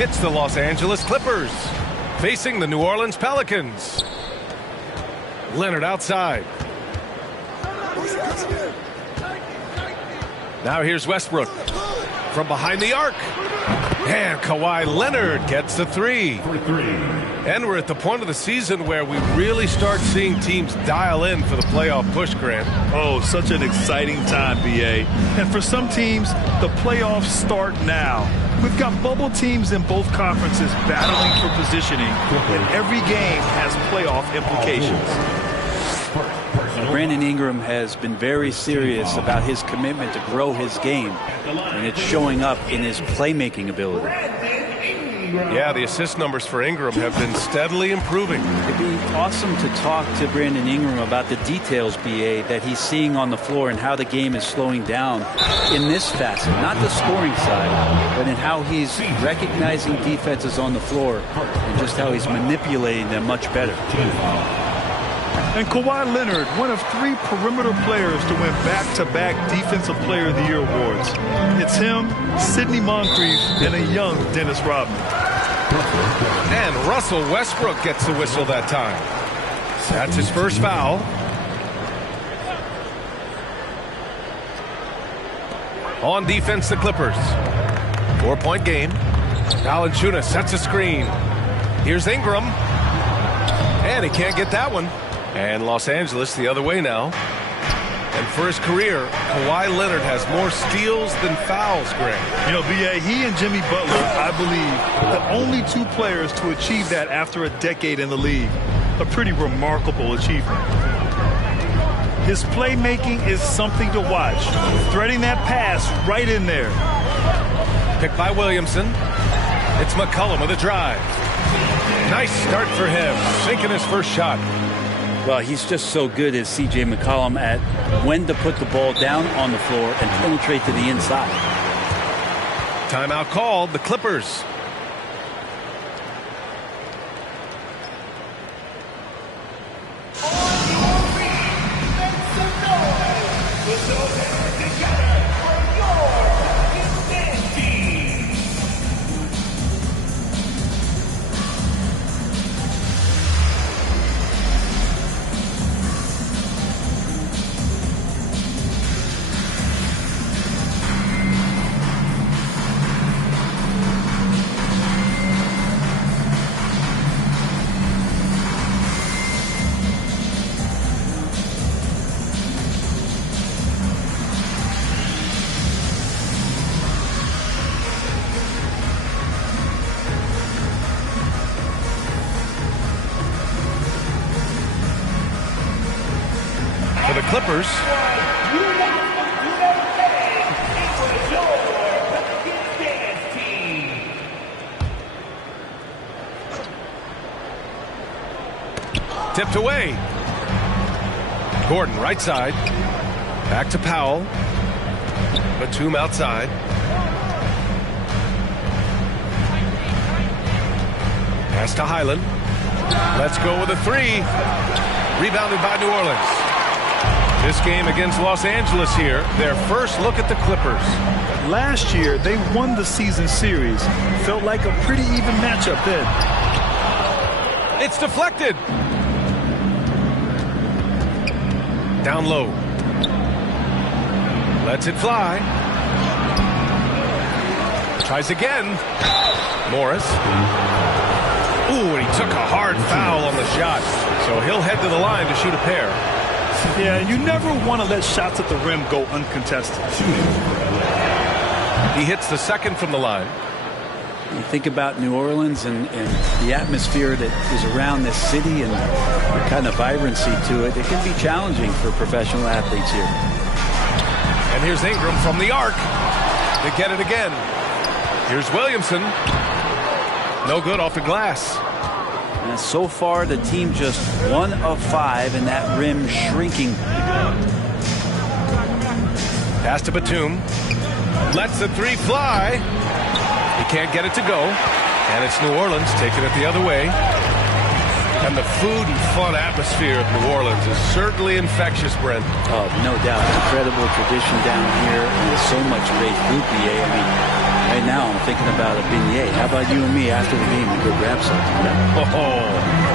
It's the Los Angeles Clippers facing the New Orleans Pelicans. Leonard outside. Now here's Westbrook from behind the arc. And Kawhi Leonard gets the three. And we're at the point of the season where we really start seeing teams dial in for the playoff push, Grant. Oh, such an exciting time, BA. And for some teams, the playoffs start now. We've got bubble teams in both conferences battling for positioning, and every game has playoff implications. Brandon Ingram has been very serious about his commitment to grow his game, and it's showing up in his playmaking ability. Yeah, the assist numbers for Ingram have been steadily improving. It'd be awesome to talk to Brandon Ingram about the details, BA, that he's seeing on the floor and how the game is slowing down in this facet, not the scoring side, but in how he's recognizing defenses on the floor and just how he's manipulating them much better. And Kawhi Leonard, one of 3 perimeter players to win back-to-back Defensive Player of the Year awards. It's him, Sidney Moncrief, and a young Dennis Rodman. And Russell Westbrook gets the whistle that time. That's his first foul. On defense, the Clippers. 4-point game. Valanciunas sets a screen. Here's Ingram. And he can't get that one. And Los Angeles the other way now. And for his career, Kawhi Leonard has more steals than fouls, Greg. You know, B.A., he and Jimmy Butler, I believe, the only 2 players to achieve that after a decade in the league. A pretty remarkable achievement. His playmaking is something to watch. Threading that pass right in there. Picked by Williamson. It's McCollum with a drive. Nice start for him, sinking his first shot. Well, he's just so good as C.J. McCollum at when to put the ball down on the floor and penetrate to the inside. Timeout called, the Clippers. For the Clippers, tipped away. Gordon right side. Back to Powell. Batum outside. Pass to Highland. Let's go with a 3. Rebounded by New Orleans. This game against Los Angeles here, their first look at the Clippers. Last year, they won the season series. Felt like a pretty even matchup then. It's deflected. Down low. Lets it fly. Tries again. Morris. Ooh, and he took a hard foul on the shot. So he'll head to the line to shoot a pair. Yeah, you never want to let shots at the rim go uncontested. He hits the second from the line. You think about New Orleans and the atmosphere that is around this city and the kind of vibrancy to it. It can be challenging for professional athletes here. And here's Ingram from the arc. They get it again. Here's Williamson. No good off the glass. And so far, the team just 1 of 5 and that rim shrinking. Pass to Batum. Lets the 3 fly. He can't get it to go. And it's New Orleans taking it the other way. And the food and fun atmosphere of New Orleans is certainly infectious, Brent. Oh, no doubt. Incredible tradition down here. And so much great food, BA. I mean, Right now, I'm thinking about a beignet. How about you and me after the game and go grab something? Oh,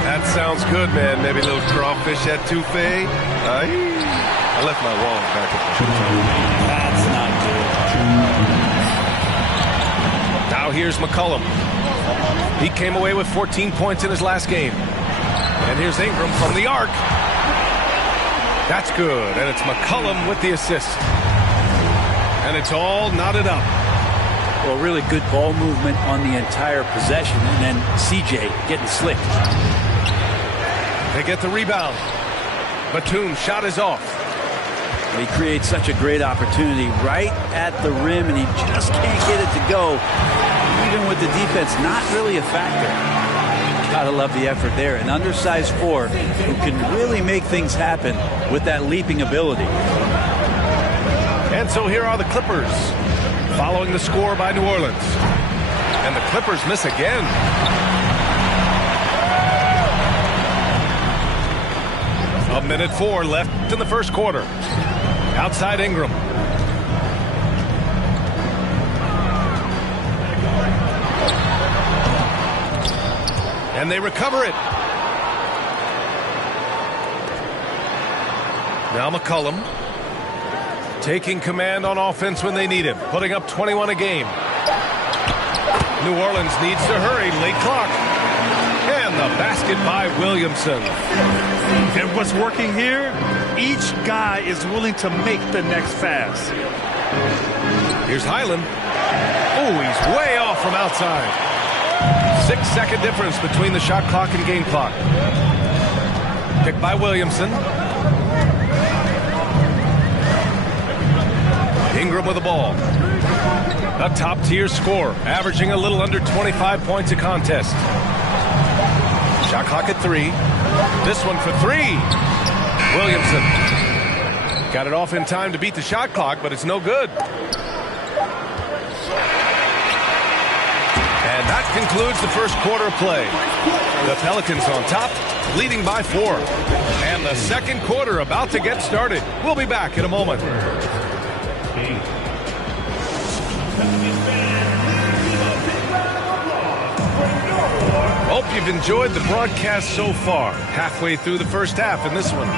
that sounds good, man. Maybe a little crawfish etouffee. I left my wallet back at the hotel. That's not good. Now here's McCollum. He came away with 14 points in his last game. And here's Ingram from the arc. That's good, and it's McCollum with the assist. And it's all knotted up. Well, really good ball movement on the entire possession, and then CJ getting slick. They get the rebound. Batum's shot is off. He creates such a great opportunity right at the rim, and he just can't get it to go. Even with the defense not really a factor. Gotta love the effort there. An undersized 4 who can really make things happen with that leaping ability. And so here are the Clippers, following the score by New Orleans. And the Clippers miss again. A minute 4 left in the first quarter. Outside Ingram. And they recover it. Now McCollum taking command on offense when they need him, putting up 21 a game. New Orleans needs to hurry, late clock. And the basket by Williamson. And what's working here, each guy is willing to make the next pass. Here's Highland. Oh, he's way off from outside. 6-second difference between the shot clock and game clock. Picked by Williamson. Ingram with the ball. A top-tier scorer, averaging a little under 25 points a contest. Shot clock at 3. This one for 3. Williamson got it off in time to beat the shot clock, but it's no good. And that concludes the first quarter of play. The Pelicans on top, leading by 4. And the second quarter about to get started. We'll be back in a moment. Hope you've enjoyed the broadcast so far. Halfway through the first half in this one.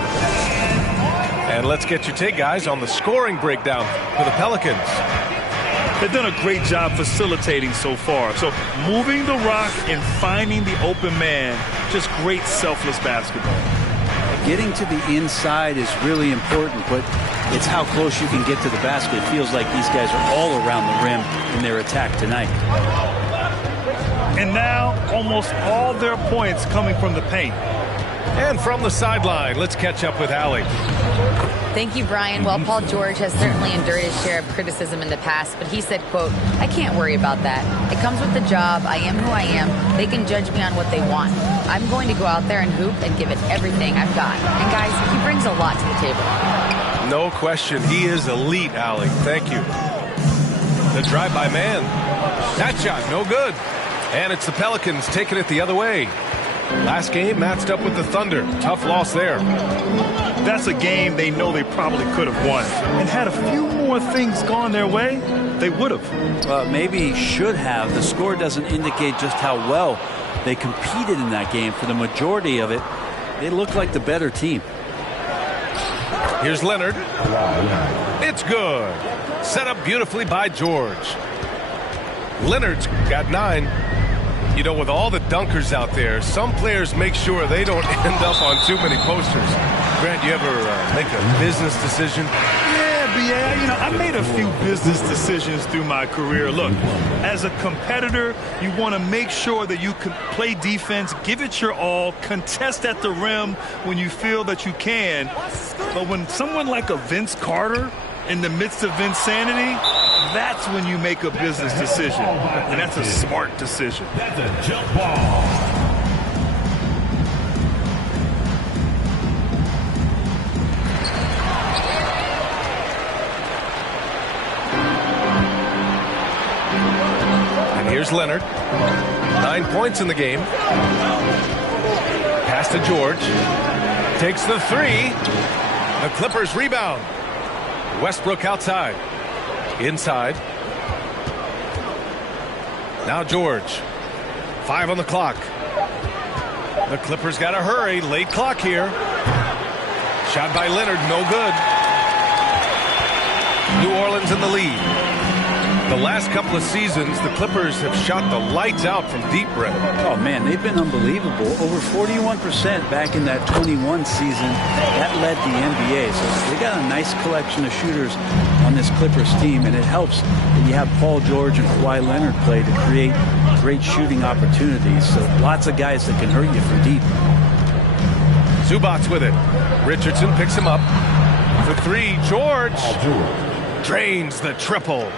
And let's get your take, guys, on the scoring breakdown for the Pelicans. They've done a great job facilitating so far. So moving the rock and finding the open man, just great selfless basketball. Getting to the inside is really important, but it's how close you can get to the basket. It feels like these guys are all around the rim in their attack tonight. And now almost all their points coming from the paint. And from the sideline, let's catch up with Allie. Thank you, Brian. Well, Paul George has certainly endured his share of criticism in the past, but he said, quote, "I can't worry about that. It comes with the job. I am who I am. They can judge me on what they want. I'm going to go out there and hoop and give it everything I've got." And guys, he brings a lot to the table. No question. He is elite, Allie. Thank you. The drive-by man. That shot, no good. And it's the Pelicans taking it the other way. Last game matched up with the Thunder. Tough loss there. That's a game they know they probably could have won. And had a few more things gone their way, they would have. Maybe should have. The score doesn't indicate just how well they competed in that game. For the majority of it, they looked like the better team. Here's Leonard. It's good. Set up beautifully by George. Leonard's got 9. You know, with all the dunkers out there, some players make sure they don't end up on too many posters. Grant, you ever make a business decision? Yeah, B.A., I made a few business decisions through my career. Look, as a competitor, you want to make sure that you can play defense, give it your all, contest at the rim when you feel that you can. But when someone like a Vince Carter in the midst of insanity, that's when you make a business decision. And that's a smart decision. That's a jump ball. And here's Leonard. 9 points in the game. Pass to George. Takes the 3. The Clippers rebound. Westbrook outside. Inside. Now George. 5 on the clock. The Clippers got to hurry. Late clock here. Shot by Leonard, no good. New Orleans in the lead. The last couple of seasons, the Clippers have shot the lights out from deep, Brett. Oh, man, they've been unbelievable. Over 41% back in that 21 season. That led the NBA. So they got a nice collection of shooters on this Clippers team, and it helps that you have Paul George and Kawhi Leonard play to create great shooting opportunities. So lots of guys that can hurt you from deep. Zubac with it. Richardson picks him up. For 3, George drains the triple.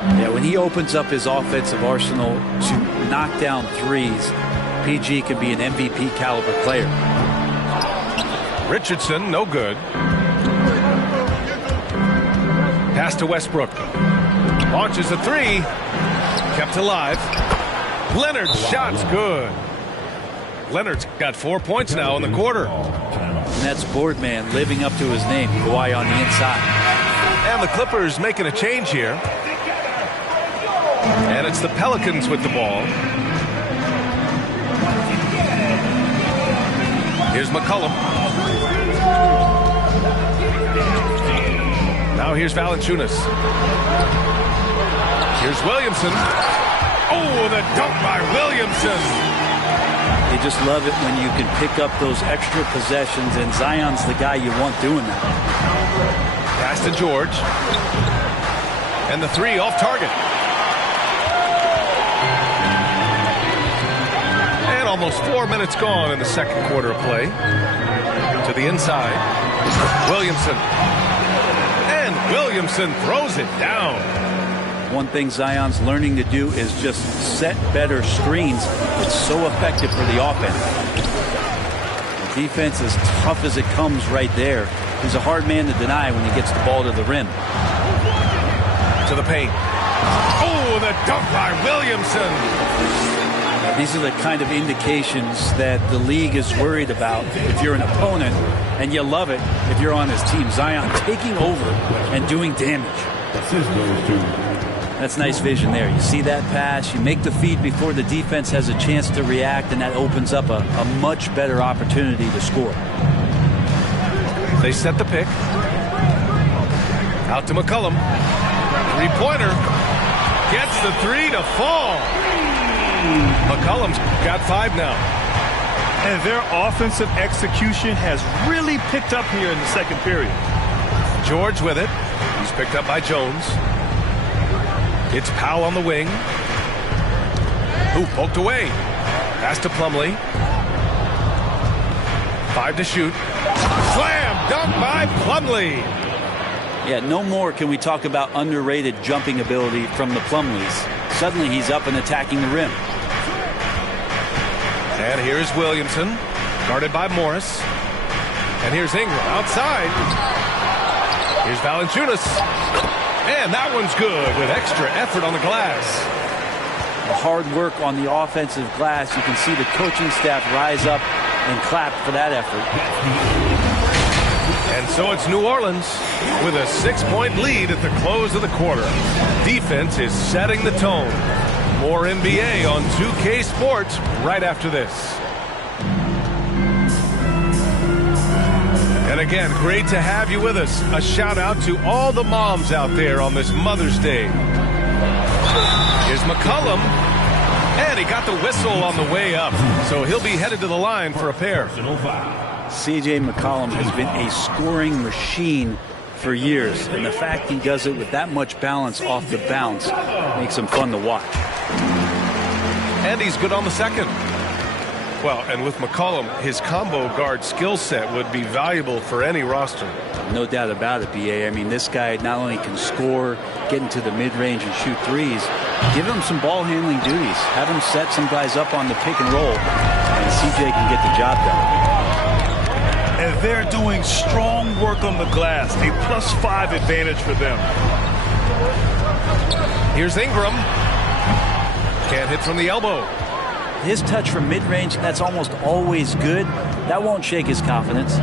Yeah, when he opens up his offensive arsenal to knock down threes, PG can be an MVP caliber player. Richardson, no good. Pass to Westbrook. Launches a 3. Kept alive. Leonard's shot's good. Leonard's got 4 points now in the quarter. And that's Boardman living up to his name, Kawhi on the inside. And the Clippers making a change here. And it's the Pelicans with the ball. Here's McCollum. Now here's Valanciunas. Here's Williamson. Oh, the dunk by Williamson. You just love it when you can pick up those extra possessions, and Zion's the guy you want doing that. Pass to George. And the 3 off target. And almost 4 minutes gone in the second quarter of play. To the inside. Williamson. And Williamson throws it down. One thing Zion's learning to do is just set better screens. It's so effective for the offense. The defense is tough as it comes right there. He's a hard man to deny when he gets the ball to the rim. To the paint. Oh, the dunk by Williamson. Now, these are the kind of indications that the league is worried about if you're an opponent, and you love it if you're on his team. Zion taking over and doing damage. That's nice vision there. You see that pass, you make the feed before the defense has a chance to react, and that opens up a much better opportunity to score. They set the pick. Out to McCollum. Three-pointer. Gets the 3 to fall. McCollum's got 5 now. And their offensive execution has really picked up here in the second period. George with it. He's picked up by Jones. It's Powell on the wing. Who poked away. Pass to Plumlee. 5 to shoot. Slam dunk by Plumlee. Yeah, no more can we talk about underrated jumping ability from the Plumlees. Suddenly he's up and attacking the rim. And here's Williamson, guarded by Morris. And here's Ingram outside. Here's Valanciunas. And that one's good with extra effort on the glass. Hard work on the offensive glass. You can see the coaching staff rise up and clap for that effort. And so it's New Orleans with a 6-point lead at the close of the quarter. Defense is setting the tone. More NBA on 2K Sports right after this. And again, great to have you with us. A shout out to all the moms out there on this Mother's Day. Here's McCollum. And he got the whistle on the way up. So he'll be headed to the line for a pair. C.J. McCollum has been a scoring machine for years. And the fact he does it with that much balance off the bounce makes him fun to watch. And he's good on the second. Well, and with McCollum, his combo guard skill set would be valuable for any roster. No doubt about it, B.A. I mean, this guy not only can score, get into the mid-range and shoot threes, give him some ball-handling duties. Have him set some guys up on the pick and roll, and C.J. can get the job done. And they're doing strong work on the glass. A +5 advantage for them. Here's Ingram. Can't hit from the elbow. His touch from mid-range, that's almost always good. That won't shake his confidence.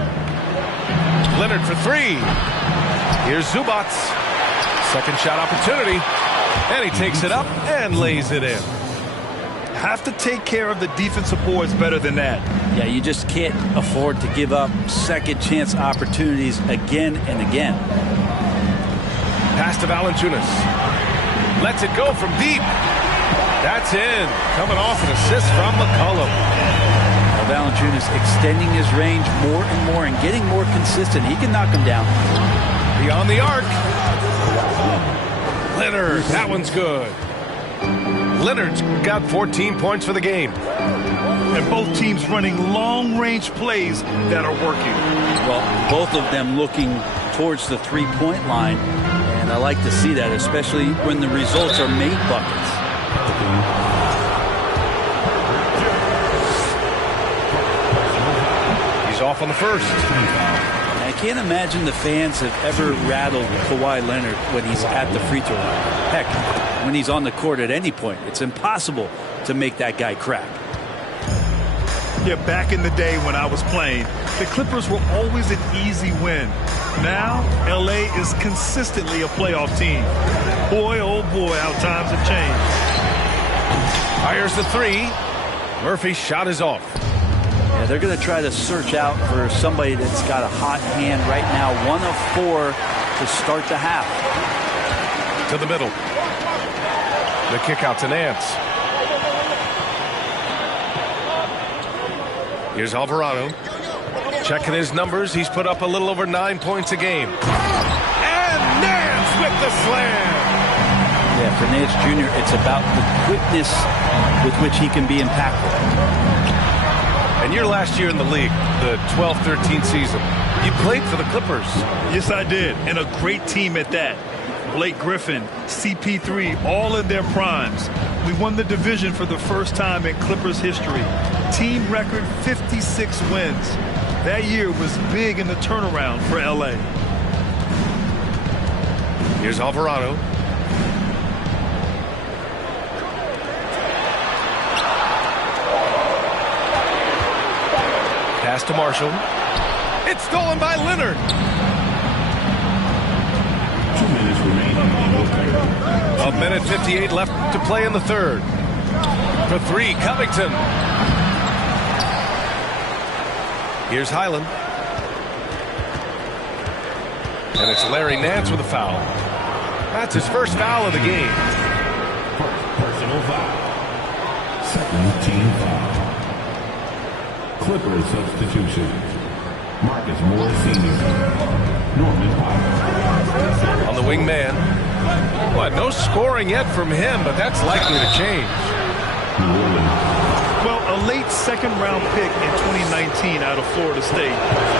Leonard for 3. Here's Zubac. Second shot opportunity. And he takes it up and lays it in. have to take care of the defensive boards better than that. Yeah, you just can't afford to give up second chance opportunities again and again. Pass to Valanciunas. Lets it go from deep. That's in. Coming off an assist from McCollum. Valanciunas extending his range more and more and getting more consistent. He can knock him down. Beyond the arc. Leonard, that one's good. Leonard's got 14 points for the game. And both teams running long-range plays that are working. Well, both of them looking towards the three-point line. And I like to see that, especially when the results are made buckets. He's off on the first. I can't imagine the fans have ever rattled Kawhi Leonard when he's at the free throw line. Heck, when he's on the court at any point, it's impossible to make that guy crack. Yeah, back in the day when I was playing, the Clippers were always an easy win. Now, LA is consistently a playoff team. Boy, oh boy, how times have changed. Fires the three. Murphy's shot is off. Yeah, they're going to try to search out for somebody that's got a hot hand right now. 1 of 4 to start the half. To the middle. The kick out to Nance. Here's Alvarado. Checking his numbers. He's put up a little over 9 points a game. And Nance with the slam. Yeah, for Nance Jr., it's about the quickness with which he can be impactful. And your last year in the league, the 12-13 season, you played for the Clippers. Yes, I did. And a great team at that. Blake Griffin, CP3, all in their primes. We won the division for the first time in Clippers history. Team record 56 wins. That year was big in the turnaround for LA. Here's Alvarado. Pass to Marshall. It's stolen by Leonard. 2 minutes remaining. 1:58 left to play in the third. For three, Covington. Here's Highland. And it's Larry Nance with a foul. That's his first foul of the game. Personal foul. Second team foul. Clippers substitution. Marcus Morris Sr. Norman Powell. On the wing man. What, no scoring yet from him, but that's likely to change. Well, a late second-round pick in 2019 out of Florida State,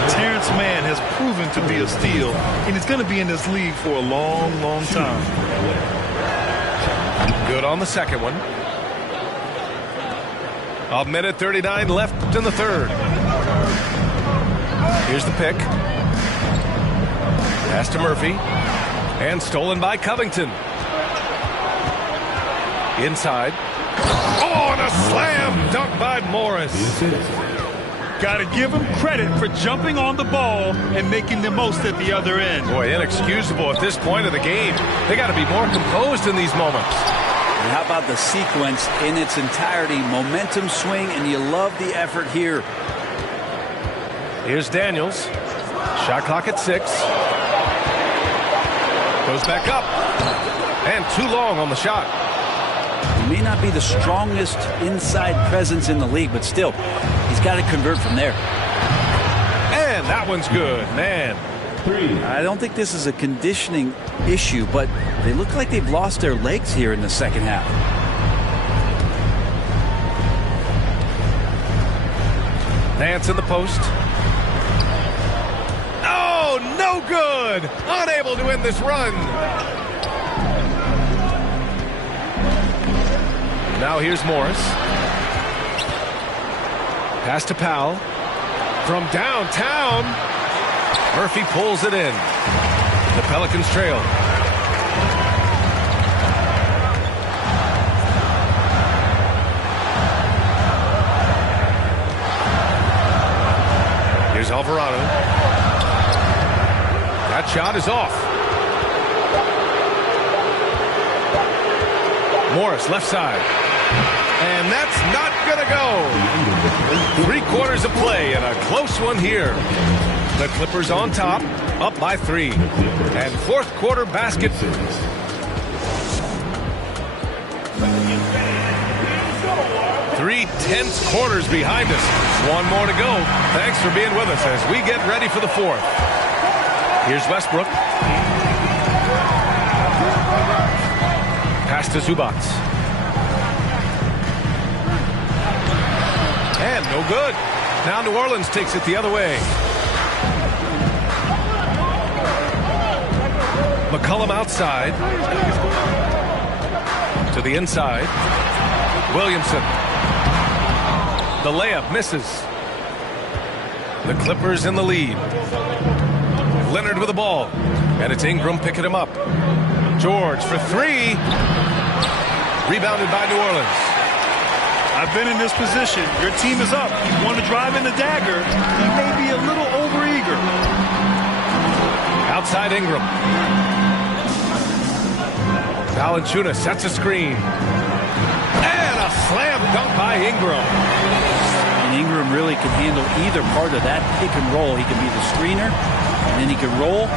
Terrence Mann has proven to be a steal, and he's going to be in this league for a long, long time. Good on the second one. 1:39 left in the third. Here's the pick. Pass to Murphy. And stolen by Covington. Inside. Oh, and a slam dunk by Morris. Got to give him credit for jumping on the ball and making the most at the other end. Boy, inexcusable at this point of the game. They got to be more composed in these moments. And how about the sequence in its entirety? Momentum swing, and you love the effort here. Here's Daniels. Shot clock at 6. Goes back up. And too long on the shot. He may not be the strongest inside presence in the league, but still, he's got to convert from there. And that one's good, man. I don't think this is a conditioning issue, but they look like they've lost their legs here in the second half. Nance in the post. Oh, no good. Unable to win this run. Now here's Morris. Pass to Powell. From downtown. Murphy pulls it in. The Pelicans trail. Here's Alvarado. That shot is off. Morris left side. And that's not going to go. 3 quarters of play and a close one here. The Clippers on top, up by 3. And 4th quarter basket. 3 tense quarters behind us. 1 more to go. Thanks for being with us as we get ready for the 4th. Here's Westbrook. Pass to Zubac. And no good. Now New Orleans takes it the other way. McCollum outside. To the inside. Williamson. The layup misses. The Clippers in the lead. Leonard with the ball. And it's Ingram picking him up. George for 3. Rebounded by New Orleans. I've been in this position. Your team is up. You want to drive in the dagger. He may be a little overeager. Outside Ingram. Valanciunas sets a screen. And a slam dunk by Ingram. And Ingram really can handle either part of that pick and roll. He can be the screener, and then he can roll,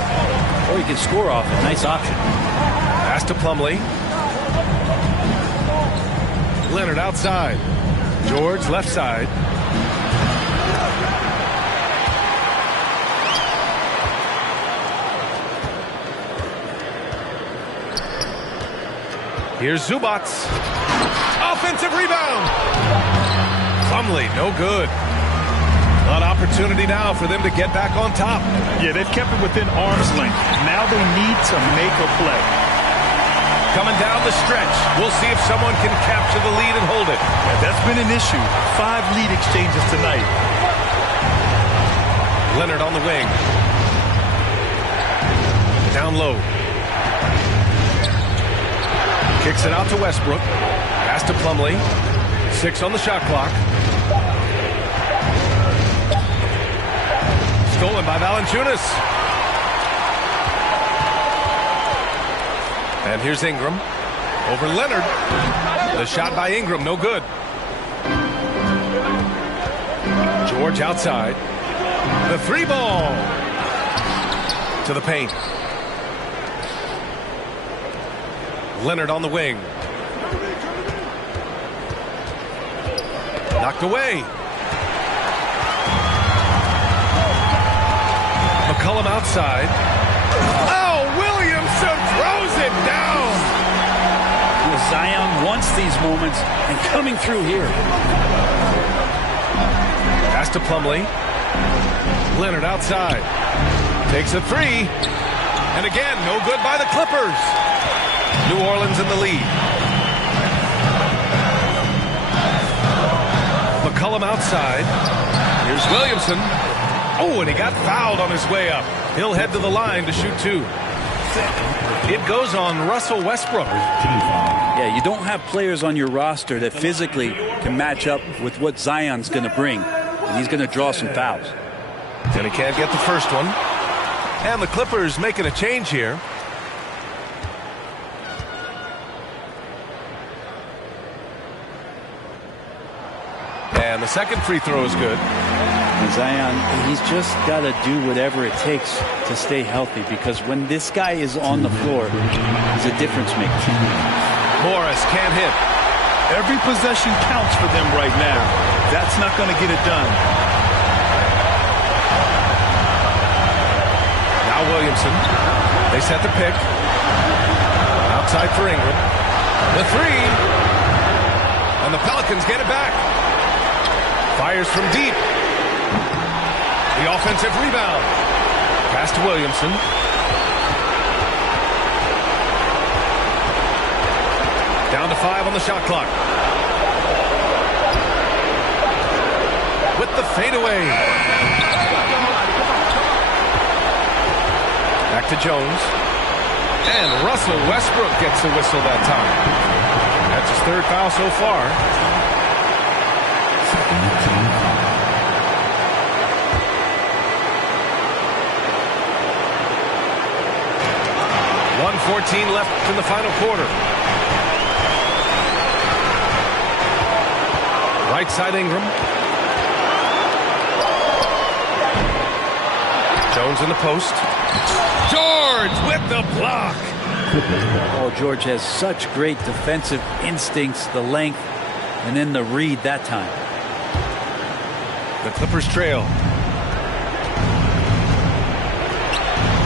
or he can score off it. Nice option. Pass to Plumlee. Leonard outside. George left side. Here's Zubac. Offensive rebound. Plumlee, no good. An opportunity now for them to get back on top. Yeah, they've kept it within arm's length. Now they need to make a play. Coming down the stretch. We'll see if someone can capture the lead and hold it. Yeah, that's been an issue. 5 lead exchanges tonight. Leonard on the wing. Down low. Kicks it out to Westbrook. Pass to Plumlee. 6 on the shot clock. Stolen by Valanciunas. And here's Ingram. Over Leonard. The shot by Ingram, no good. George outside. The 3 ball. To the paint. Leonard on the wing. Knocked away. McCollum outside. Oh, Williamson throws it down. Zion wants these moments and coming through here. Pass to Plumlee. Leonard outside. Takes a 3. And again, no good by the Clippers. New Orleans in the lead. McCollum outside. Here's Williamson. Oh, and he got fouled on his way up. He'll head to the line to shoot 2. It goes on Russell Westbrook. Yeah, you don't have players on your roster that physically can match up with what Zion's going to bring. And he's going to draw some fouls. And he can't get the first one. And the Clippers making a change here. And the second free throw is good. And Zion, he's just got to do whatever it takes to stay healthy, because when this guy is on the floor, he's a difference maker. Morris can't hit. Every possession counts for them right now. That's not going to get it done. Now Williamson. They set the pick. Outside for Ingram. The 3. And the Pelicans get it back. Fires from deep. The offensive rebound. Pass to Williamson. Down to 5 on the shot clock. With the fadeaway. Back to Jones. And Russell Westbrook gets the whistle that time. That's his 3rd foul so far. 1:14 left in the final quarter. Right side Ingram. Jones in the post. George with the block. Oh, George has such great defensive instincts, the length, and then the read that time. The Clippers trail.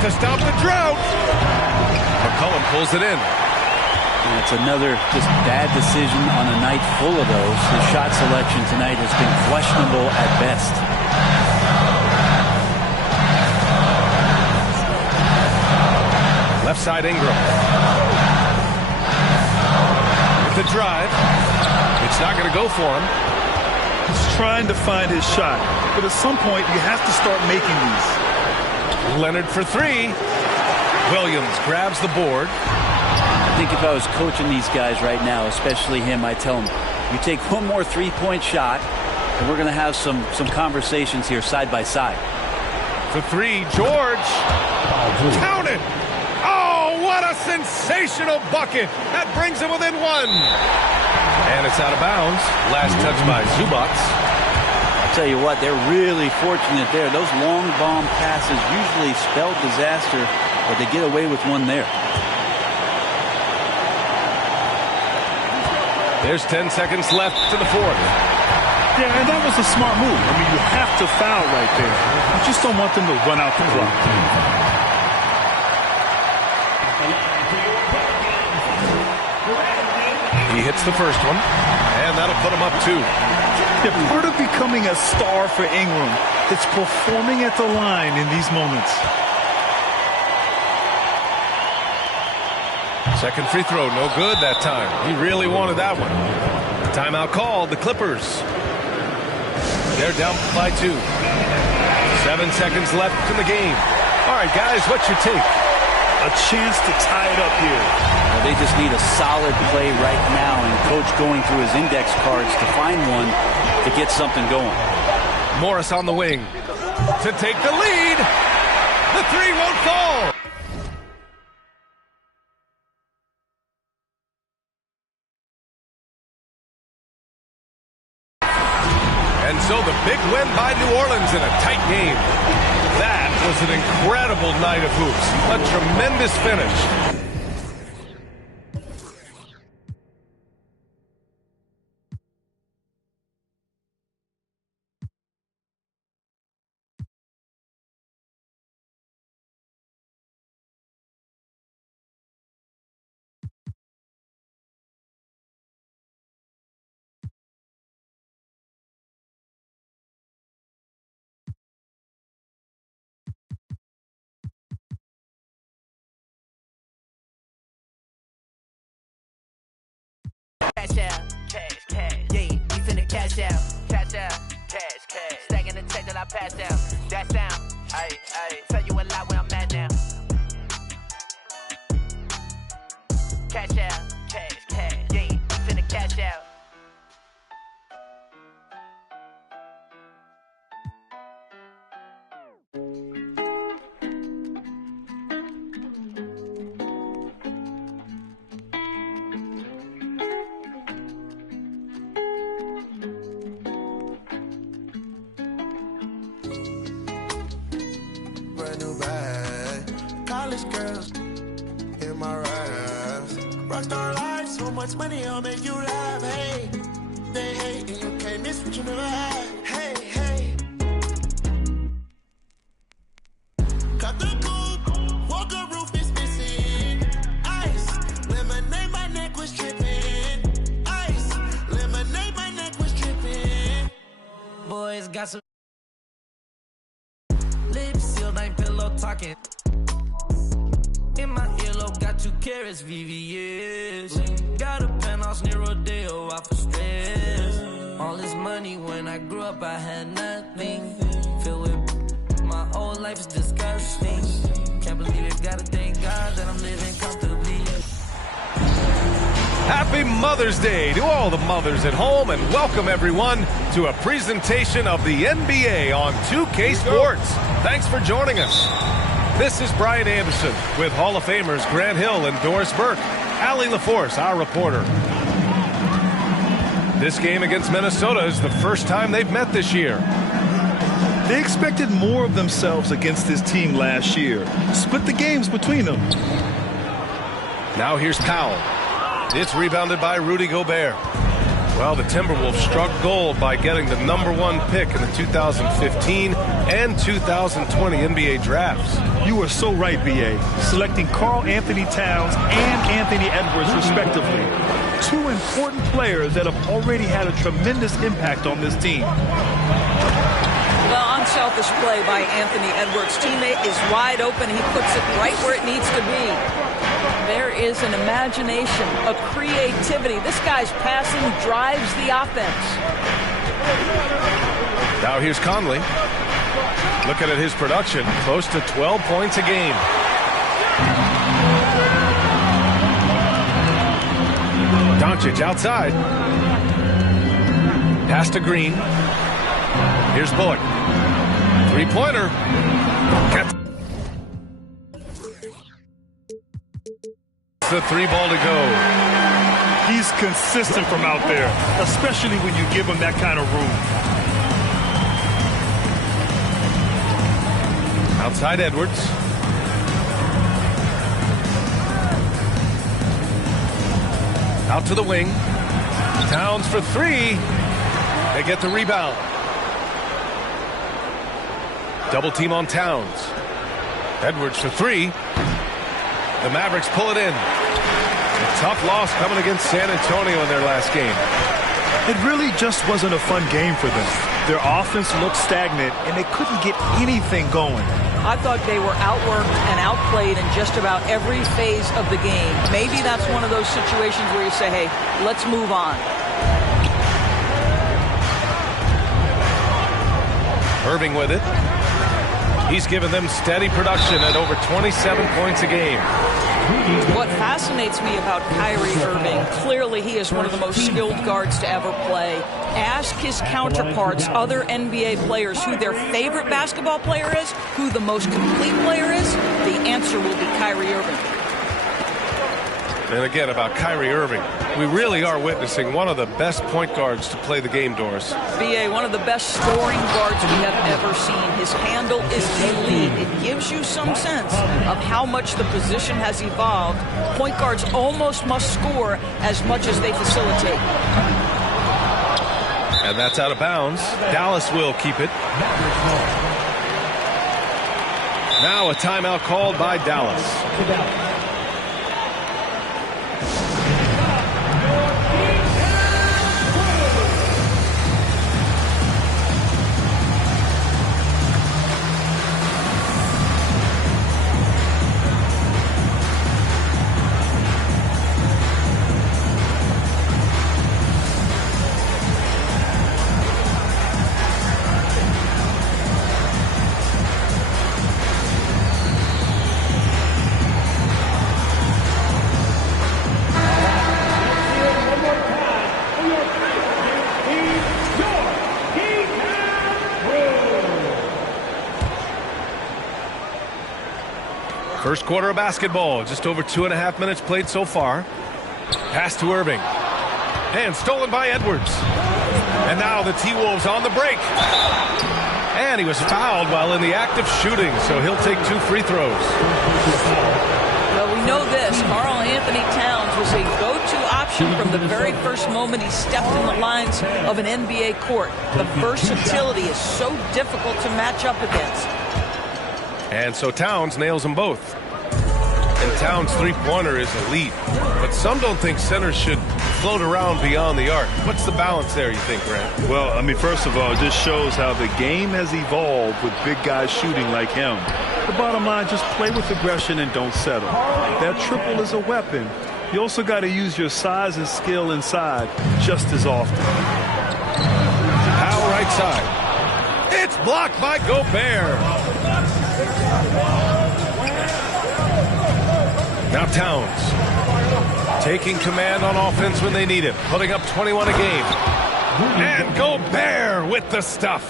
To stop the drought. McCollum pulls it in. And it's another just bad decision on a night full of those. His shot selection tonight has been questionable at best. Left side Ingram. With the drive. It's not going to go for him. He's trying to find his shot, but at some point you have to start making these. Leonard for three. Williams grabs the board. I think if I was coaching these guys right now, especially him, I'd tell him, you take one more three-point shot, and we're going to have some conversations here side by side. For three, George. Count it. Oh, what a sensational bucket. That brings him within one. And it's out of bounds. Last touch by Zubac. I'll tell you what, they're really fortunate there. Those long bomb passes usually spell disaster, but they get away with one there. There's 10 seconds left to the fourth. Yeah, and that was a smart move. I mean, you have to foul right there. You just don't want them to run out the clock. He hits the first one, and that'll put him up two. Yeah, part of becoming a star for Ingram, it's performing at the line in these moments. Second free throw, no good that time. He really wanted that one. Timeout called, the Clippers. They're down by 2. 7 seconds left in the game. All right, guys, what's your take? A chance to tie it up here. Well, they just need a solid play right now, and Coach going through his index cards to find one to get something going. Morris on the wing to take the lead. The three won't fall. And so the big win by New Orleans in a tight game. That was an incredible night of hoops. A tremendous finish. Cash out, cash, yeah, we finna cash out, cash, stacking the check that I pass down, that's down, ayy, tell you a lot where I'm at now. Cash out, cash, yeah, we finna cash out. New bag, college girls in my raps. Rockstar life, so much money, I'll make you laugh. Hey, they hate and you can't miss what you never had. Hey, cut the coupe, walker roof is missing. Ice, lemonade, my neck was tripping. Ice, lemonade, my neck was tripping. Boys got some lips sealed, ain't pillow talking. In my earlobe, got 2 carats, VVS. Got a penthouse near Rodeo, out for stress. All this money, when I grew up, I had nothing. Filled with my whole life is disgusting. Can't believe it, gotta thank God that I'm living comfortably. Happy Mother's Day to all the mothers at home, and welcome everyone to a presentation of the NBA on 2K Sports. Thanks for joining us. This is Brian Anderson with Hall of Famers Grant Hill and Doris Burke. Allie LaForce, our reporter. This game against Minnesota is the first time they've met this year. They expected more of themselves against this team last year. Split the games between them. Now here's Powell. It's rebounded by Rudy Gobert. Well, the Timberwolves struck gold by getting the #1 pick in the 2015 and 2020 NBA drafts. You are so right, B.A. Selecting Karl Anthony Towns and Anthony Edwards, respectively. Two important players that have already had a tremendous impact on this team. Well, unselfish play by Anthony Edwards. Teammate is wide open. He puts it right where it needs to be. There is an imagination, a creativity. This guy's passing drives the offense. Now here's Conley. Looking at his production, close to 12 points a game. Doncic outside. Pass to Green. Here's Bullock. Three-pointer. The three ball to go. He's consistent from out there, especially when you give him that kind of room. Outside Edwards. Out to the wing. Towns for three. They get the rebound. Double team on Towns. Edwards for three. The Mavericks pull it in. A tough loss coming against San Antonio in their last game. It really just wasn't a fun game for them. Their offense looked stagnant, and they couldn't get anything going. I thought they were outworked and outplayed in just about every phase of the game. Maybe that's one of those situations where you say, hey, let's move on. Irving with it. He's given them steady production at over 27 points a game. What fascinates me about Kyrie Irving, clearly he is one of the most skilled guards to ever play. Ask his counterparts, other NBA players, who their favorite basketball player is, who the most complete player is. The answer will be Kyrie Irving. And again, about Kyrie Irving, we really are witnessing one of the best point guards to play the game, Doris. B.A., one of the best scoring guards we have ever seen. His handle is elite. It gives you some sense of how much the position has evolved. Point guards almost must score as much as they facilitate. And that's out of bounds. Dallas will keep it. Now a timeout called by Dallas. First quarter of basketball, just over 2.5 minutes played so far. Pass to Irving. And stolen by Edwards. And now the T-Wolves on the break. And he was fouled while in the act of shooting, so he'll take 2 free throws. Well, we know this. Karl Anthony Towns was a go-to option from the very first moment he stepped in the lines of an NBA court. The versatility is so difficult to match up against. And so Towns nails them both. And Towns' three-pointer is elite. But some don't think centers should float around beyond the arc. What's the balance there, you think, Grant? Well, I mean, first of all, it just shows how the game has evolved with big guys shooting like him. The bottom line, just play with aggression and don't settle. That triple is a weapon. You also got to use your size and skill inside just as often. Powell right side. It's blocked by Gobert. Now Towns taking command on offense when they need it, putting up 21 a game. And Gobert with the stuff.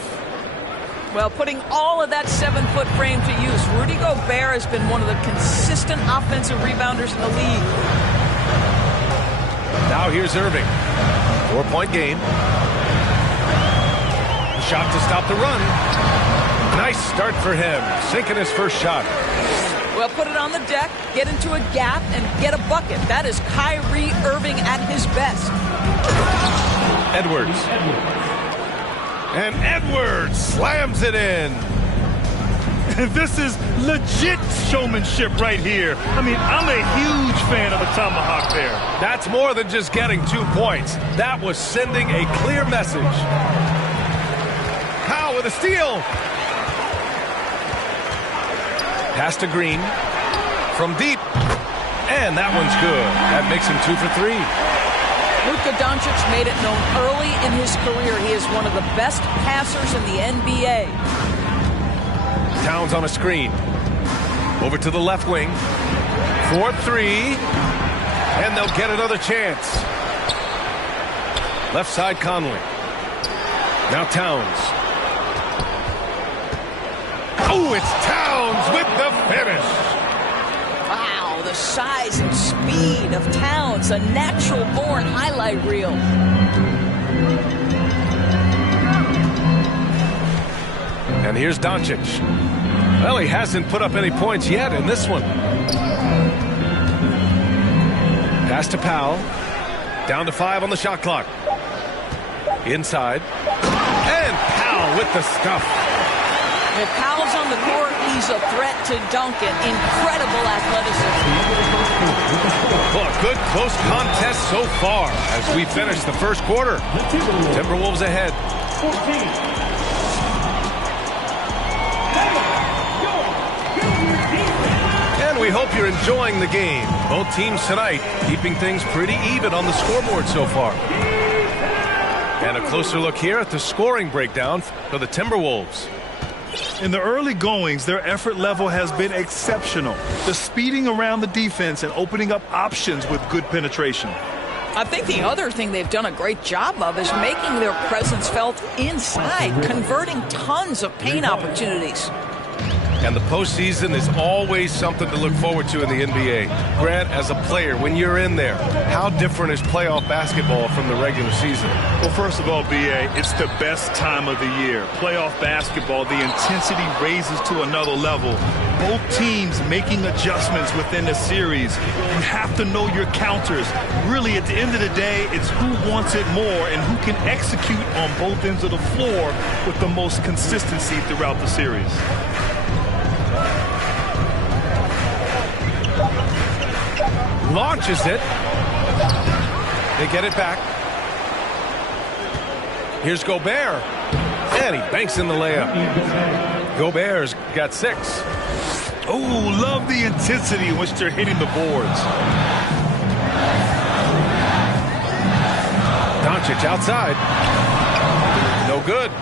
Well, putting all of that 7-foot frame to use, Rudy Gobert has been one of the consistent offensive rebounders in the league. Now here's Irving. 4-point game. Shot to stop the run. Nice start for him, sinking his first shot. Well, put it on the deck, get into a gap, and get a bucket. That is Kyrie Irving at his best. Edwards. And Edwards slams it in. This is legit showmanship right here. I mean, I'm a huge fan of the tomahawk there. That's more than just getting 2 points. That was sending a clear message. Powell with a steal. Pass to Green. From deep. And that one's good. That makes him 2 for 3. Luka Doncic made it known early in his career he is one of the best passers in the NBA. Towns on a screen. Over to the left wing. 4-3. And they'll get another chance. Left side Conley. Now Towns. Oh, it's Towns with the finish. Wow, the size and speed of Towns, a natural-born highlight reel. And here's Doncic. Well, he hasn't put up any points yet in this one. Pass to Powell. Down to 5 on the shot clock. Inside. And Powell with the stuff. If Powell's on the court, he's a threat to dunk it. Incredible athleticism. Well, a good close contest so far as we finish the first quarter. Timberwolves ahead. 14. And we hope you're enjoying the game. Both teams tonight keeping things pretty even on the scoreboard so far. And a closer look here at the scoring breakdown for the Timberwolves. In the early goings, their effort level has been exceptional. The speeding around the defense and opening up options with good penetration. I think the other thing they've done a great job of is making their presence felt inside, converting tons of paint opportunities. And the postseason is always something to look forward to in the NBA. Grant, as a player, when you're in there, how different is playoff basketball from the regular season? Well, first of all, B.A., it's the best time of the year. Playoff basketball, the intensity raises to another level. Both teams making adjustments within the series. You have to know your counters. Really, at the end of the day, it's who wants it more and who can execute on both ends of the floor with the most consistency throughout the series. Launches it. They get it back. Here's Gobert. And he banks in the layup. Gobert's got 6. Oh, love the intensity in which they're hitting the boards. Doncic outside. No good.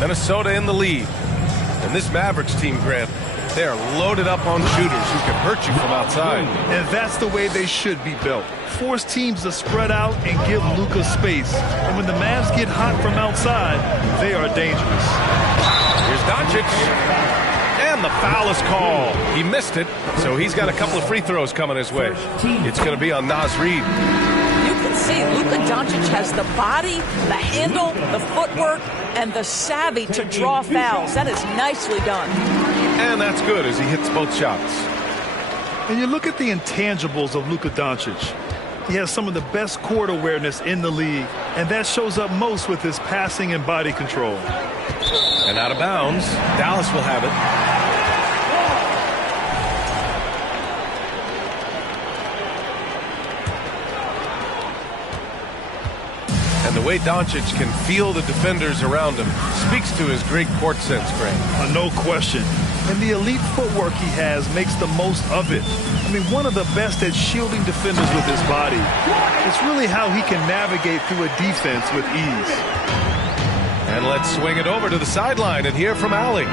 Minnesota in the lead. And this Mavericks team, Grant, they are loaded up on shooters who can hurt you from outside. And that's the way they should be built. Force teams to spread out and give Luka space. And when the Mavs get hot from outside, they are dangerous. Here's Doncic. And the foul is called. He missed it, so he's got a couple of free throws coming his way. It's going to be on Naz Reid. You can see Luka Doncic has the body, the handle, the footwork, and the savvy to draw fouls. That is nicely done. And that's good as he hits both shots. And you look at the intangibles of Luka Doncic. He has some of the best court awareness in the league, and that shows up most with his passing and body control. And out of bounds, Dallas will have it. And the way Doncic can feel the defenders around him speaks to his great court sense, Grant. No question. And the elite footwork he has makes the most of it. I mean, one of the best at shielding defenders with his body. It's really how he can navigate through a defense with ease. And let's swing it over to the sideline and hear from Allie.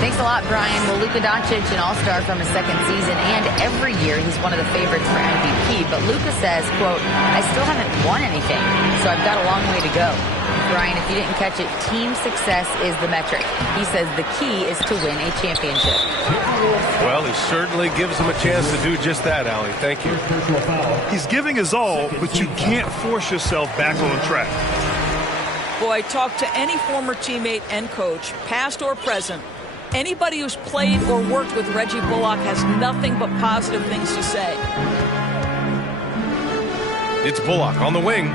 Thanks a lot, Brian. Well, Luka Doncic, an all-star from his second season, and every year he's one of the favorites for MVP. But Luka says, quote, I still haven't won anything, so I've got a long way to go. Ryan, if you didn't catch it, team success is the metric. He says the key is to win a championship. Well, he certainly gives them a chance to do just that, Allie. Thank you. He's giving his all, but you can't force yourself back on track. Boy, talk to any former teammate and coach, past or present. Anybody who's played or worked with Reggie Bullock has nothing but positive things to say. It's Bullock on the wing.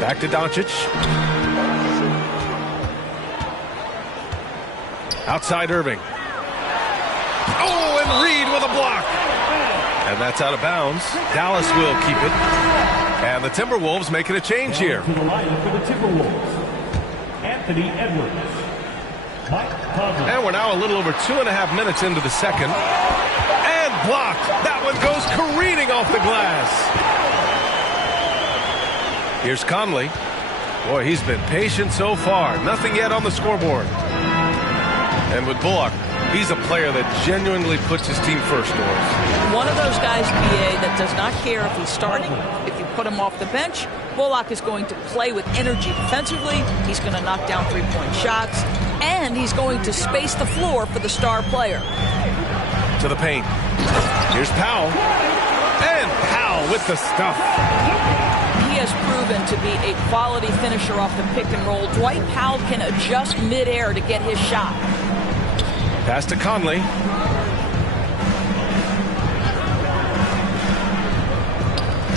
Back to Doncic. Outside Irving. Oh, and Reed with a block. And that's out of bounds. Dallas will keep it. And the Timberwolves making a change here. To the lineup for the Timberwolves, Anthony Edwards. And we're now a little over 2.5 minutes into the second. And blocked. That one goes careening off the glass. Here's Conley. Boy, he's been patient so far. Nothing yet on the scoreboard. And with Bullock, he's a player that genuinely puts his team first, Doris. One of those guys, BA, that does not care if he's starting, if you put him off the bench. Bullock is going to play with energy defensively. He's going to knock down three-point shots. And he's going to space the floor for the star player. To the paint. Here's Powell. And Powell with the stuff. He has proven to be a quality finisher off the pick and roll. Dwight Powell can adjust midair to get his shot. Pass to Conley.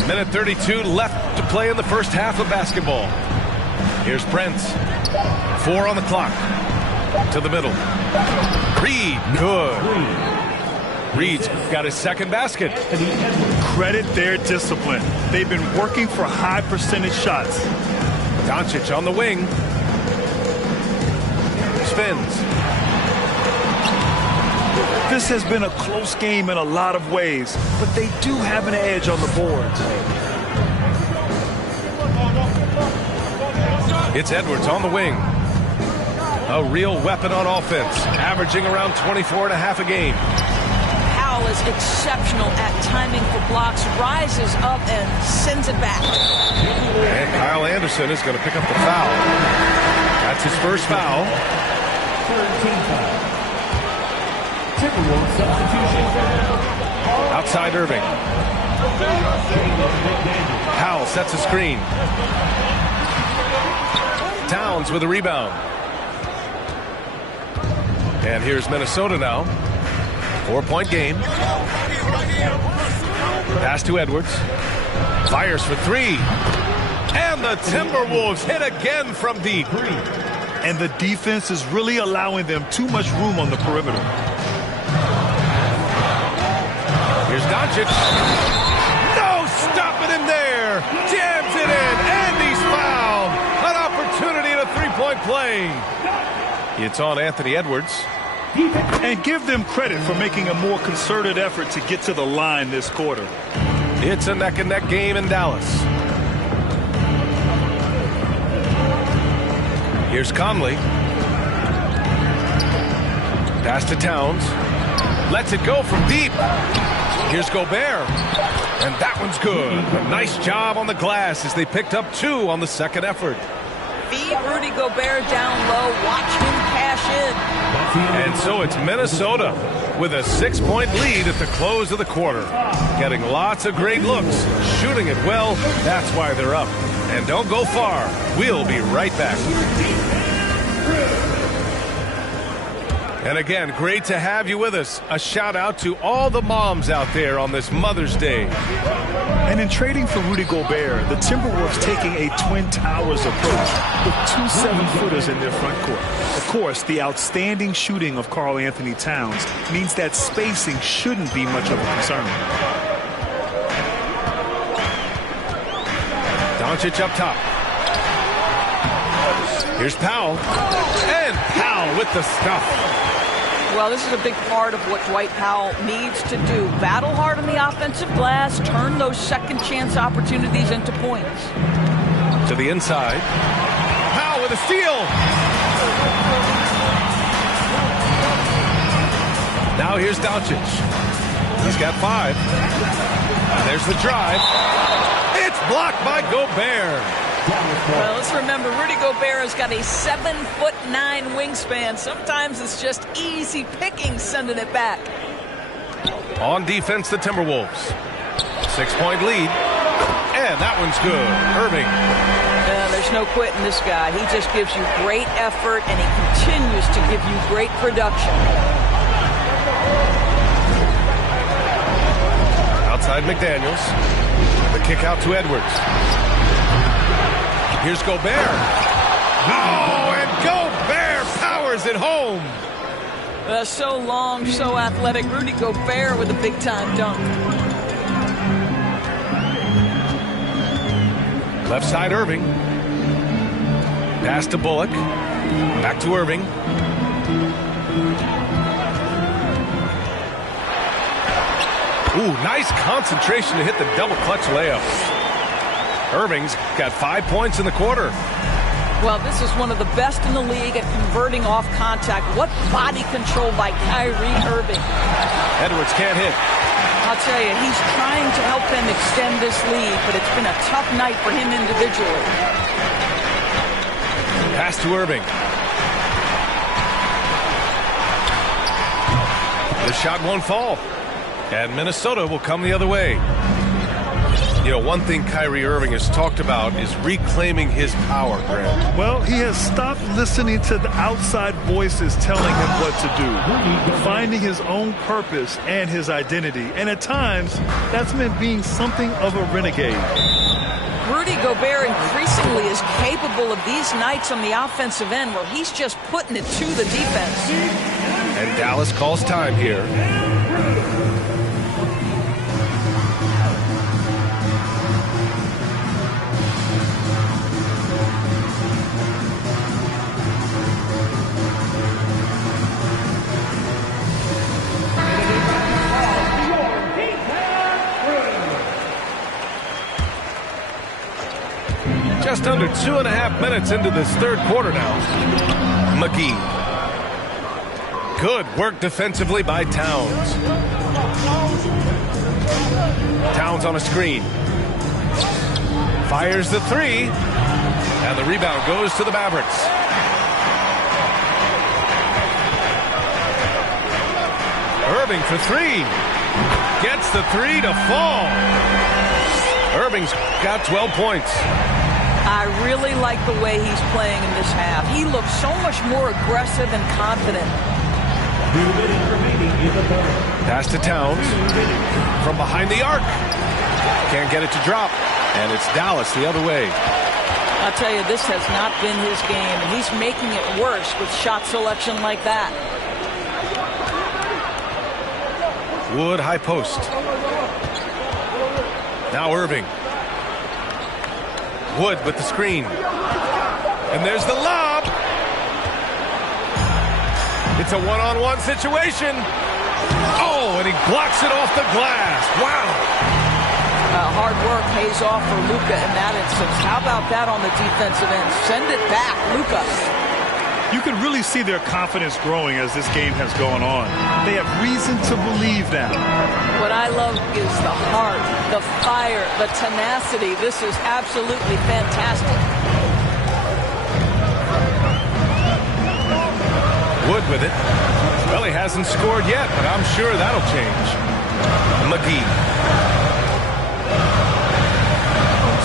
Minute 32 left to play in the first half of basketball. Here's Brent. 4 on the clock. To the middle. Reed, good. Reed's got his second basket. Credit their discipline. They've been working for high percentage shots. Doncic on the wing. Spins. This has been a close game in a lot of ways, but they do have an edge on the boards. It's Edwards on the wing. A real weapon on offense, averaging around 24.5 a game. Powell is exceptional at timing for blocks, rises up and sends it back. And Kyle Anderson is going to pick up the foul. That's his first foul. Outside Irving. Powell sets a screen. Towns with a rebound. And here's Minnesota now. 4-point game. Pass to Edwards. Fires for three. And the Timberwolves hit again from deep. And the defense is really allowing them too much room on the perimeter. Here's Doncic. No stopping him there. Jams it in. And he's fouled. An opportunity at a three-point play. It's on Anthony Edwards. And give them credit for making a more concerted effort to get to the line this quarter. It's a neck-and-neck game in Dallas. Here's Conley. Pass to Towns. Lets it go from deep. Here's Gobert. And that one's good. A nice job on the glass as they picked up 2 on the second effort. Feed Rudy Gobert down low. Watch him cash in. And so it's Minnesota with a 6-point lead at the close of the quarter. Getting lots of great looks. Shooting it well. That's why they're up. And don't go far. We'll be right back. And again, great to have you with us. A shout out to all the moms out there on this Mother's Day. And in trading for Rudy Gobert, the Timberwolves taking a Twin Towers approach with 2 7-footers in their front court. Of course, the outstanding shooting of Karl Anthony Towns means that spacing shouldn't be much of a concern. Doncic up top. Here's Powell. And Powell with the stuff. Well, this is a big part of what Dwight Powell needs to do. Battle hard on the offensive glass, turn those second chance opportunities into points. To the inside. Powell with a steal. Now here's Doncic. He's got 5. There's the drive. It's blocked by Gobert. Well, let's remember, Rudy Gobert has got a 7'9" wingspan. Sometimes it's just easy picking sending it back. On defense, the Timberwolves. 6-point lead. And that one's good. Irving. There's no quitting this guy. He just gives you great effort, and he continues to give you great production. Outside McDaniels. The kick out to Edwards. Here's Gobert. Oh, and Gobert powers it home. So long, so athletic. Rudy Gobert with a big-time dunk. Left side, Irving. Pass to Bullock. Back to Irving. Ooh, nice concentration to hit the double clutch layup. Irving's got 5 points in the quarter. Well, this is one of the best in the league at converting off contact. What body control by Kyrie Irving. Edwards can't hit. I'll tell you, he's trying to help them extend this lead, but it's been a tough night for him individually. Pass to Irving. The shot won't fall. And Minnesota will come the other way. You know, one thing Kyrie Irving has talked about is reclaiming his power, Grant. Well, he has stopped listening to the outside voices telling him what to do, finding his own purpose and his identity. And at times, that's meant being something of a renegade. Rudy Gobert increasingly is capable of these nights on the offensive end where he's just putting it to the defense. And Dallas calls time here. Just under 2.5 minutes into this third quarter now. McGee. Good work defensively by Towns. Towns on a screen. Fires the three. And the rebound goes to the Mavericks. Irving for three. Gets the three to fall. Irving's got 12 points. I really like the way he's playing in this half. He looks so much more aggressive and confident. Pass to Towns. From behind the arc. Can't get it to drop. And it's Dallas the other way. I'll tell you, this has not been his game, and he's making it worse with shot selection like that. Wood high post. Now Irving. Wood with the screen. And there's the lob. It's a one-on-one situation. Oh, and he blocks it off the glass. Wow. Hard work pays off for Luka in that instance. How about that on the defensive end? Send it back, Luka. You can really see their confidence growing as this game has gone on. They have reason to believe that. What I love is the heart, the fire, the tenacity. This is absolutely fantastic. Wood with it. Well, he hasn't scored yet, but I'm sure that'll change. McGee.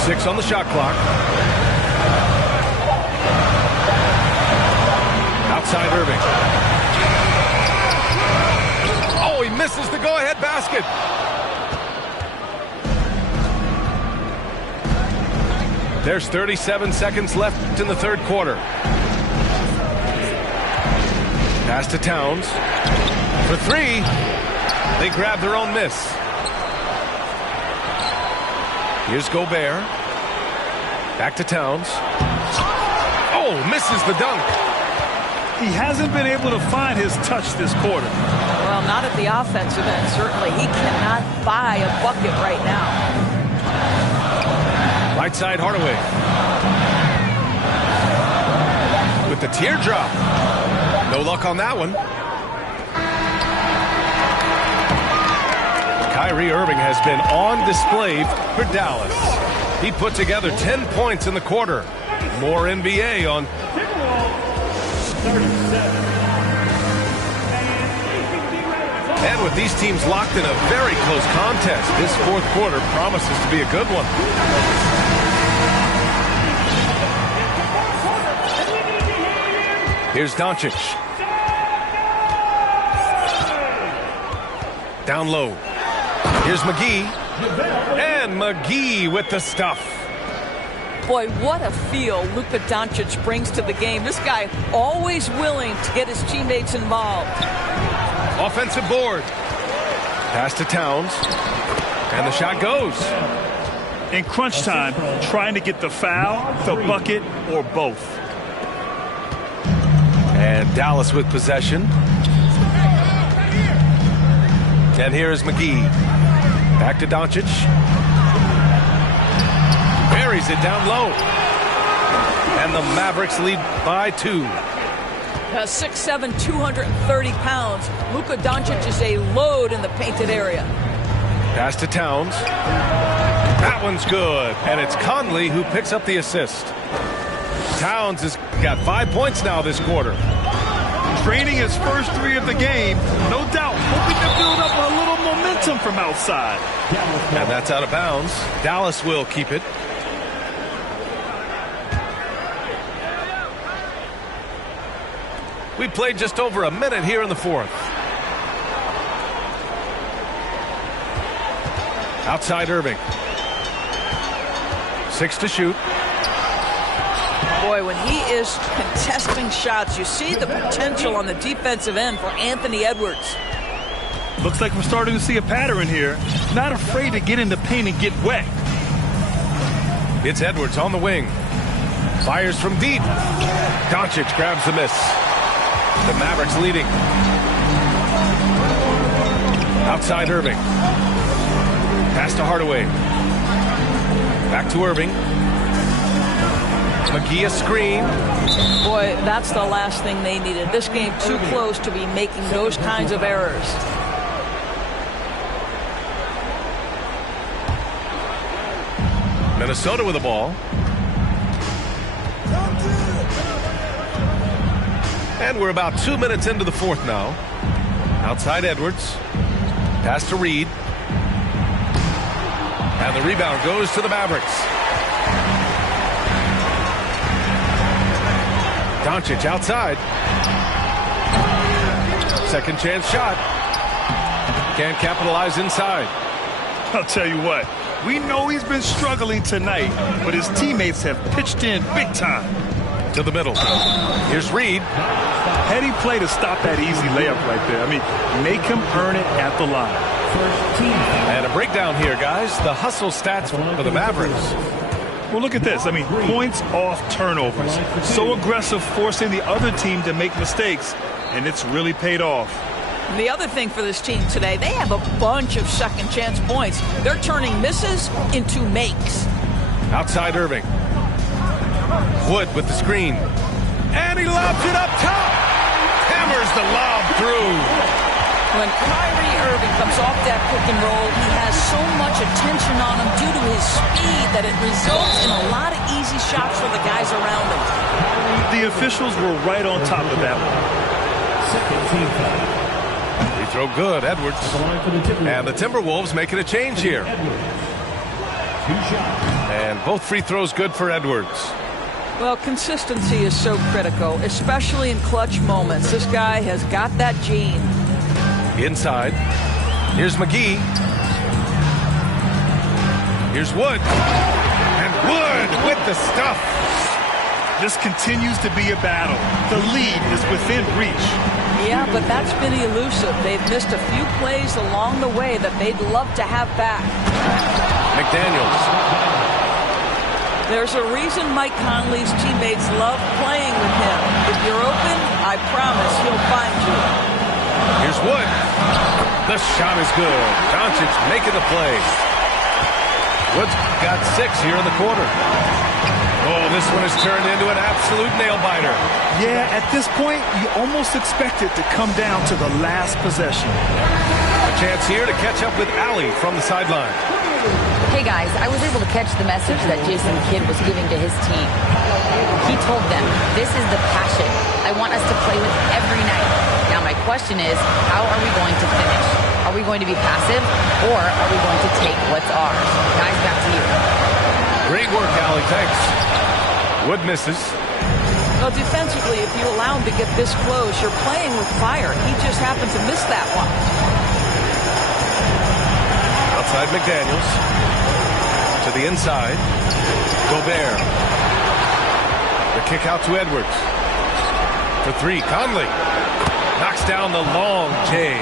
6 on the shot clock. Outside Irving. Oh, he misses the go-ahead basket. There's 37 seconds left in the third quarter. Pass to Towns. For three. They grab their own miss. Here's Gobert. Back to Towns. Oh, misses the dunk. He hasn't been able to find his touch this quarter. Well, not at the offensive end, certainly. He cannot buy a bucket right now. Right side, Hardaway. With the teardrop. No luck on that one. Kyrie Irving has been on display for Dallas. He put together 10 points in the quarter. More NBA on. And with these teams locked in a very close contest, this fourth quarter promises to be a good one. Here's Doncic. Down low. Here's McGee. And McGee with the stuff. Boy, what a feel Luka Doncic brings to the game. This guy always willing to get his teammates involved. Offensive board. Pass to Towns. And the shot goes. In crunch time, trying to get the foul, the bucket, or both. And Dallas with possession. And here's McGee. Back to Doncic. Buries it down low. And the Mavericks lead by 2. 6'7", 230 pounds. Luka Doncic is a load in the painted area. Pass to Towns. That one's good. And it's Conley who picks up the assist. Towns has got 5 points now this quarter. Draining his first 3 of the game, no doubt, hoping to build up a little momentum from outside. And that's out of bounds. Dallas will keep it. We played just over a minute here in the fourth. Outside Irving. 6 to shoot. Boy, when he is contesting shots, you see the potential on the defensive end for Anthony Edwards. Looks like we're starting to see a pattern here. Not afraid to get in the paint and get wet. It's Edwards on the wing. Fires from deep. Doncic grabs the miss. The Mavericks leading. Outside Irving. Pass to Hardaway. Back to Irving. McGee a screen. Boy, that's the last thing they needed. This game too close to be making those kinds of errors. Minnesota with the ball. And we're about 2 minutes into the fourth now. Outside Edwards. Pass to Reed. And the rebound goes to the Mavericks. Doncic outside. Second chance shot. Can't capitalize inside. I'll tell you what, we know he's been struggling tonight, but his teammates have pitched in big time. To the middle. Here's Reed. Heady play to stop that easy layup right there. I mean, make him earn it at the line. And a breakdown here, guys. The hustle stats for the Mavericks. Well, look at this. I mean, points off turnovers. So aggressive, forcing the other team to make mistakes, and it's really paid off. The other thing for this team today, they have a bunch of second chance points. They're turning misses into makes. Outside Irving. Wood with the screen. And he lobs it up top. Hammers the lob through. When Kyrie Irving comes off that pick and roll, he has so much attention on him due to his speed that it results in a lot of easy shots for the guys around him. The officials were right on top of that one. Free throw good, Edwards. And the Timberwolves making a change here. And both free throws good for Edwards. Well, consistency is so critical, especially in clutch moments. This guy has got that gene. Inside. Here's McGee. Here's Wood. And Wood with the stuff. This continues to be a battle. The lead is within reach. Yeah, but that's been elusive. They've missed a few plays along the way that they'd love to have back. McDaniels. There's a reason Mike Conley's teammates love playing with him. If you're open, I promise he'll find you. Here's Wood. The shot is good. Doncic making the play. Wood's got 6 here in the quarter. Oh, this one is turned into an absolute nail-biter. Yeah, at this point, you almost expect it to come down to the last possession. A chance here to catch up with Allie from the sideline. Hey guys, I was able to catch the message that Jason Kidd was giving to his team. He told them, this is the passion I want us to play with every night. Now my question is, how are we going to finish? Are we going to be passive, or are we going to take what's ours? Guys, back to you. Great work, Allie. Thanks. Wood misses. Well, defensively, if you allow him to get this close, you're playing with fire. He just happened to miss that one. Outside McDaniels. To the inside. Gobert. The kick out to Edwards. For three, Conley. Knocks down the long J.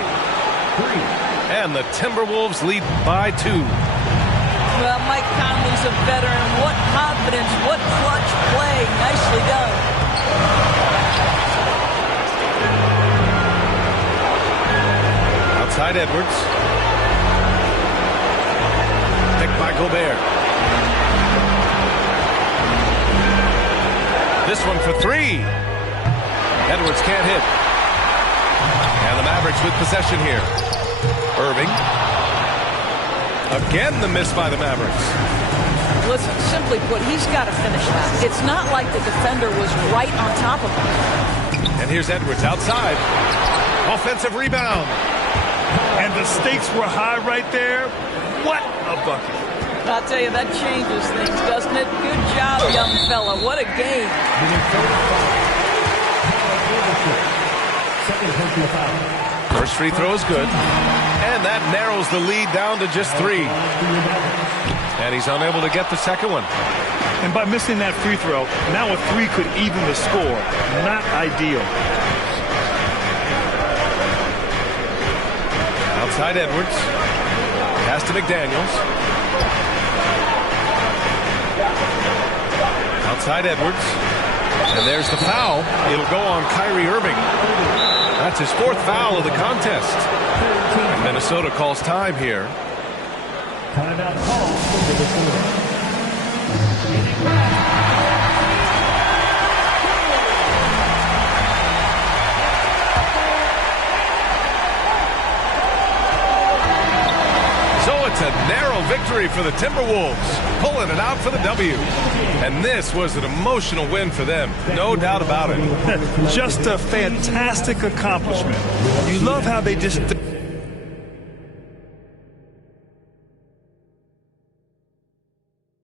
And the Timberwolves lead by 2. Well, Mike Conley's a veteran. What confidence, what clutch play. Nicely done. Outside Edwards. Picked by Gobert. This one for 3. Edwards can't hit. And the Mavericks with possession here. Irving. Again, the miss by the Mavericks. Listen, simply put, he's got to finish that. It's not like the defender was right on top of him. And here's Edwards outside. Offensive rebound. And the stakes were high right there. What a bucket. I'll tell you, that changes things, doesn't it? Good job, young fella. What a game. First free throw is good. And that narrows the lead down to just 3. And he's unable to get the second one. And by missing that free throw, now a 3 could even the score. Not ideal. Outside Edwards. Pass to McDaniels. Outside Edwards. And there's the foul. It'll go on Kyrie Irving. That's his 4th foul of the contest. And Minnesota calls time here. Timeout call for Minnesota. So it's a narrow victory for the Timberwolves, pulling it out for the W. And this was an emotional win for them, no doubt about it. Just a fantastic accomplishment. You love how they just